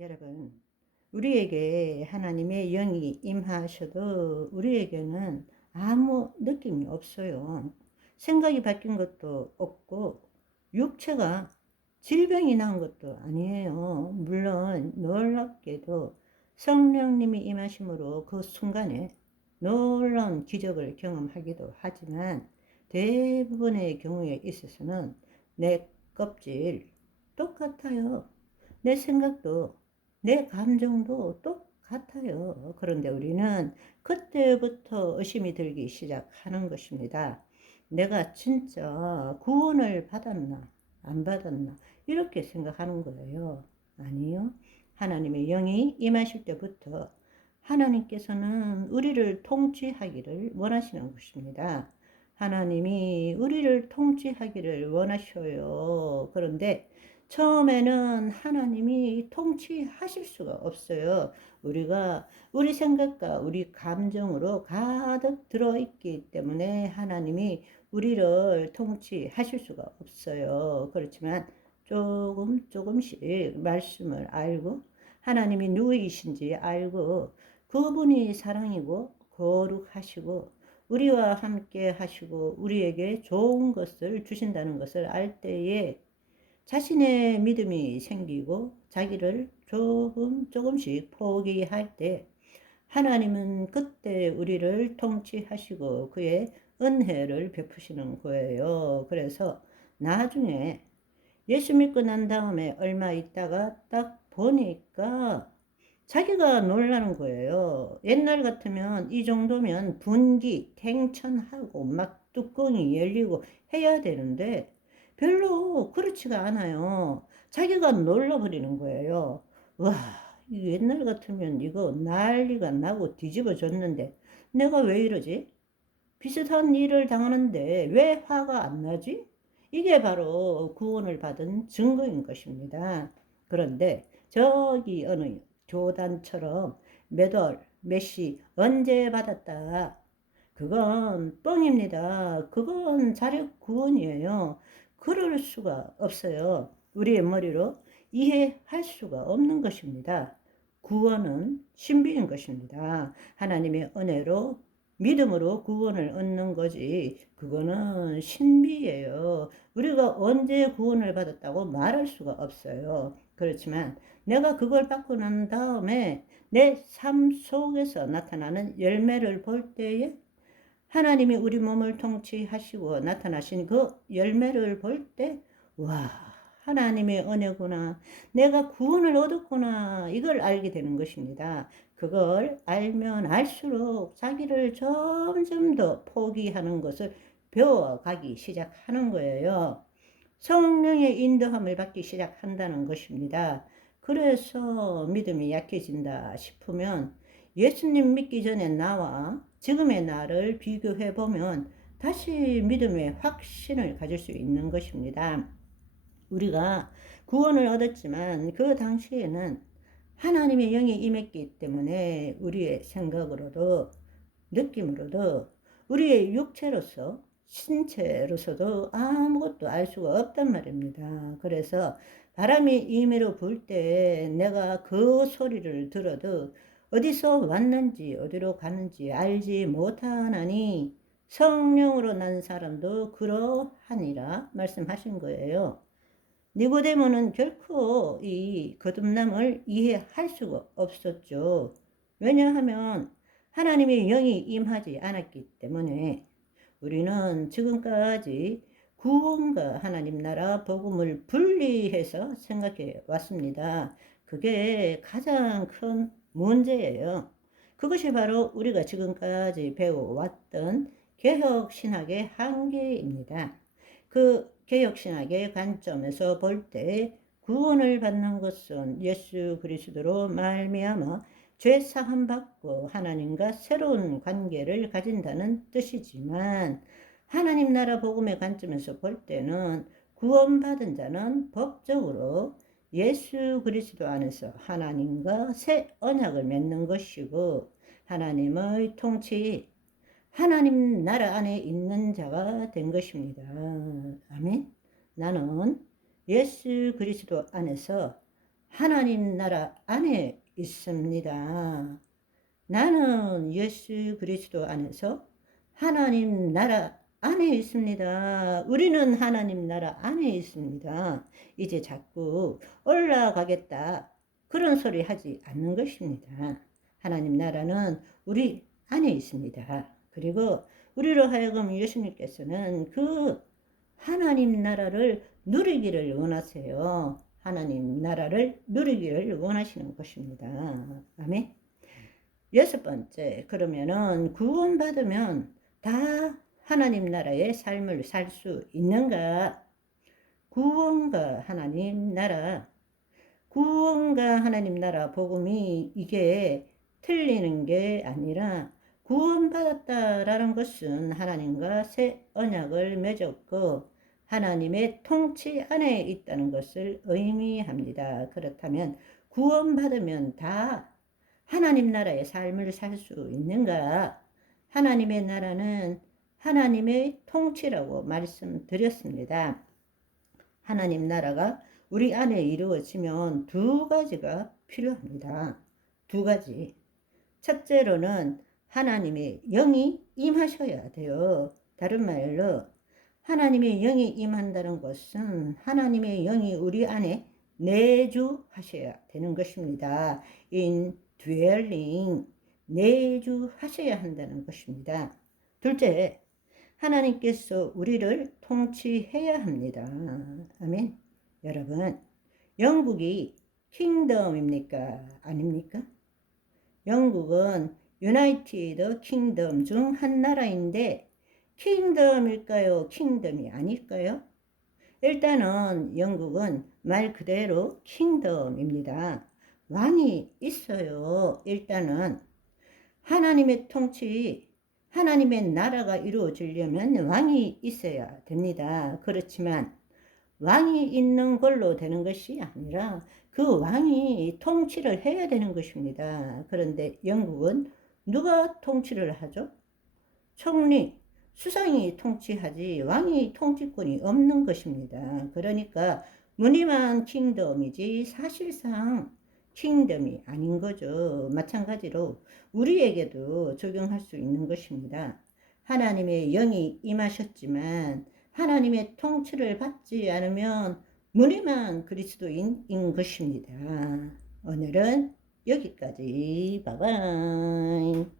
여러분, 우리에게 하나님의 영이 임하셔도 우리에게는 아무 느낌이 없어요. 생각이 바뀐 것도 없고 육체가 질병이 난 것도 아니에요. 물론 놀랍게도 성령님이 임하심으로 그 순간에 놀라운 기적을 경험하기도 하지만 대부분의 경우에 있어서는 내 껍질 똑같아요. 내 생각도 내 감정도 똑같아요. 그런데 우리는 그때부터 의심이 들기 시작하는 것입니다. 내가 진짜 구원을 받았나 안 받았나 이렇게 생각하는 거예요. 아니요. 하나님의 영이 임하실 때부터 하나님께서는 우리를 통치하기를 원하시는 것입니다. 하나님이 우리를 통치하기를 원하셔요. 그런데 처음에는 하나님이 통치하실 수가 없어요. 우리가 우리 생각과 우리 감정으로 가득 들어있기 때문에 하나님이 우리를 통치하실 수가 없어요. 그렇지만 조금씩 말씀을 알고 하나님이 누구이신지 알고 그분이 사랑이고 거룩하시고 우리와 함께 하시고 우리에게 좋은 것을 주신다는 것을 알 때에 자신의 믿음이 생기고 자기를 조금씩 포기할 때 하나님은 그때 우리를 통치하시고 그의 은혜를 베푸시는 거예요. 그래서 나중에 예수 믿고 난 다음에 얼마 있다가 딱 보니까 자기가 놀라는 거예요. 옛날 같으면 이 정도면 분기, 탱천하고 막 뚜껑이 열리고 해야 되는데 별로 그렇지가 않아요. 자기가 놀라버리는 거예요. 와, 옛날 같으면 이거 난리가 나고 뒤집어졌는데 내가 왜 이러지? 비슷한 일을 당하는데 왜 화가 안 나지? 이게 바로 구원을 받은 증거인 것입니다. 그런데 저기 어느 교단처럼 몇 월, 몇 시, 언제 받았다. 그건 뻥입니다. 그건 자력 구원이에요. 그럴 수가 없어요. 우리의 머리로 이해할 수가 없는 것입니다. 구원은 신비인 것입니다. 하나님의 은혜로 믿음으로 구원을 얻는 거지. 그거는 신비예요. 우리가 언제 구원을 받았다고 말할 수가 없어요. 그렇지만 내가 그걸 받고 난 다음에 내 삶 속에서 나타나는 열매를 볼 때에 하나님이 우리 몸을 통치하시고 나타나신 그 열매를 볼 때, 와, 하나님의 은혜구나. 내가 구원을 얻었구나. 이걸 알게 되는 것입니다. 그걸 알면 알수록 자기를 점점 더 포기하는 것을 배워가기 시작하는 거예요. 성령의 인도함을 받기 시작한다는 것입니다. 그래서 믿음이 약해진다 싶으면 예수님 믿기 전에 나와 지금의 나를 비교해 보면 다시 믿음의 확신을 가질 수 있는 것입니다. 우리가 구원을 얻었지만 그 당시에는 하나님의 영이 임했기 때문에 우리의 생각으로도 느낌으로도 우리의 육체로서 신체로서도 아무것도 알 수가 없단 말입니다. 그래서 바람이 임의로 불 때 내가 그 소리를 들어도 어디서 왔는지 어디로 가는지 알지 못하나니 성령으로 난 사람도 그러하니라 말씀하신 거예요. 니고데모는 결코 이 거듭남을 이해할 수가 없었죠. 왜냐하면 하나님의 영이 임하지 않았기 때문에 우리는 지금까지 구원과 하나님 나라 복음을 분리해서 생각해 왔습니다. 그게 가장 큰 문제예요. 그것이 바로 우리가 지금까지 배워왔던 개혁신학의 한계입니다. 그 개혁신학의 관점에서 볼 때 구원을 받는 것은 예수 그리스도로 말미암아 죄 사함 받고 하나님과 새로운 관계를 가진다는 뜻이지만 하나님 나라 복음의 관점에서 볼 때는 구원받은 자는 법적으로 예수 그리스도 안에서 하나님과 새 언약을 맺는 것이고 하나님의 통치 하나님 나라 안에 있는 자가 된 것입니다. 아멘. 나는 예수 그리스도 안에서 하나님 나라 안에 있습니다. 나는 예수 그리스도 안에서 하나님 나라 안에 있습니다. 우리는 하나님 나라 안에 있습니다. 이제 자꾸 올라가겠다 그런 소리 하지 않는 것입니다. 하나님 나라는 우리 안에 있습니다. 그리고 우리로 하여금 예수님께서는 그 하나님 나라를 누리기를 원하세요. 하나님 나라를 누리기를 원하시는 것입니다. 아멘. 여섯 번째, 그러면은 구원받으면 다 하나님 나라의 삶을 살 수 있는가? 구원과 하나님 나라, 구원과 하나님 나라 복음이 이게 틀리는 게 아니라 구원받았다라는 것은 하나님과 새 언약을 맺었고 하나님의 통치 안에 있다는 것을 의미합니다. 그렇다면 구원받으면 다 하나님 나라의 삶을 살 수 있는가? 하나님의 나라는 하나님의 통치라고 말씀드렸습니다. 하나님 나라가 우리 안에 이루어지면 두 가지가 필요합니다. 두 가지. 첫째로는 하나님의 영이 임하셔야 돼요. 다른 말로 하나님의 영이 임한다는 것은 하나님의 영이 우리 안에 내주하셔야 되는 것입니다. indwelling, 내주하셔야 한다는 것입니다. 둘째, 하나님께서 우리를 통치해야 합니다. 아멘. 여러분, 영국이 킹덤입니까? 아닙니까? 영국은 유나이티드 킹덤 중 한 나라인데 킹덤일까요? 킹덤이 아닐까요? 일단은 영국은 말 그대로 킹덤입니다. 왕이 있어요. 일단은 하나님의 통치, 하나님의 나라가 이루어지려면 왕이 있어야 됩니다. 그렇지만 왕이 있는 걸로 되는 것이 아니라 그 왕이 통치를 해야 되는 것입니다. 그런데 영국은 누가 통치를 하죠? 총리, 수상이 통치하지 왕이 통치권이 없는 것입니다. 그러니까 무늬만 킹덤이지 사실상 킹덤이 아닌 거죠. 마찬가지로 우리에게도 적용할 수 있는 것입니다. 하나님의 영이 임하셨지만 하나님의 통치를 받지 않으면 무늬만 그리스도인인 것입니다. 오늘은 여기까지. 바이바이.